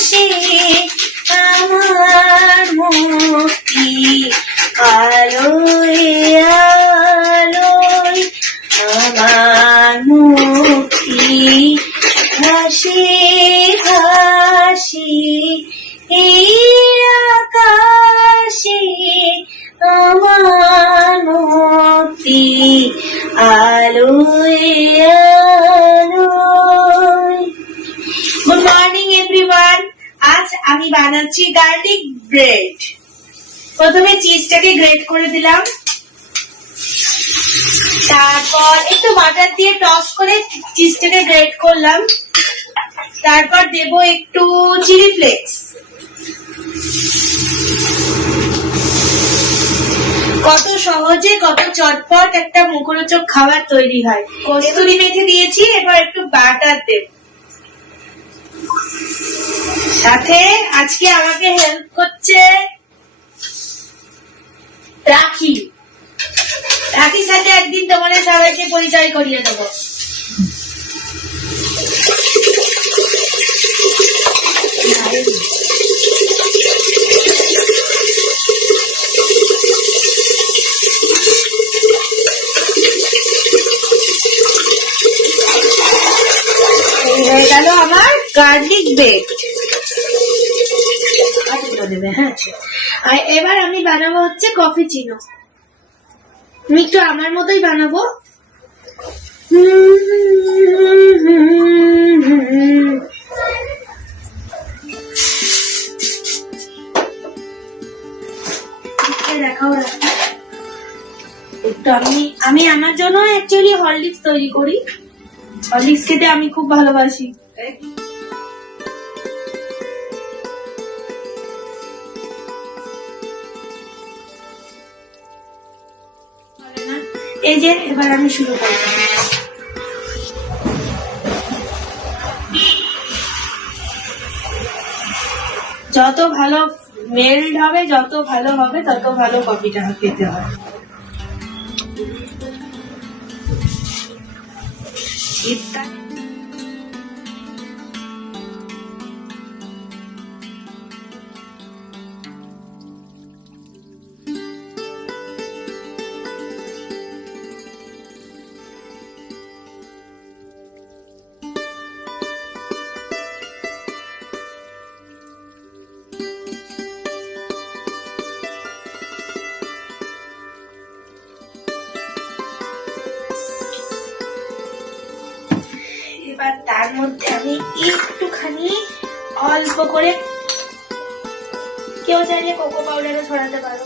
আকাশে আমার মুক্তি, আলোয় আলোয় আমার মুক্তি, হাসি হাসি এই আকাশে আমার মুক্তি, আলোয় আলোয়। Good morning everyone. আজ আমি বানাচ্ছি গার্লিক ব্রেড। প্রথমে চিজটাকে গ্রেট করে দিলাম, তারপর একটু বাটার দিয়ে টস করে চিজটাকে গ্রেট করলাম, তারপর দেব একটু চিলি ফ্লেক্স। কত সহজে কত চটপট একটা মুখরোচক খাবার তৈরি হয়। কস্তুরি মেথি দিয়েছি, এবার একটু বাটার দেব। সাথে আজকে আমাকে হেল্প করছে রাখি। রাখির সাথে একদিন তোমাদের সবাইকে পরিচয় করিয়ে দেবো। হয়ে গেল আমার গার্লিক ব্রেড। হ্যাঁ, আর এবার আমি বানাবো হচ্ছে কফি চিনো। আমি একটু আমার মতোই বানাবো। দেখাও একটু। আমি আমার জন্য অ্যাকচুয়ালি হরলিক্স তৈরি করি। হরলিক্স খেতে আমি খুব ভালোবাসি। এই যে এবার আমি শুরু করব। যত ভালো মেল্ট হবে, যত ভালো হবে, তত ভালো কফিটা খেতে হয়। এবার তার মধ্যে আমি একটুখানি অল্প করে, কেউ চাইলে কোকো পাউডারও ছড়াতে পারো।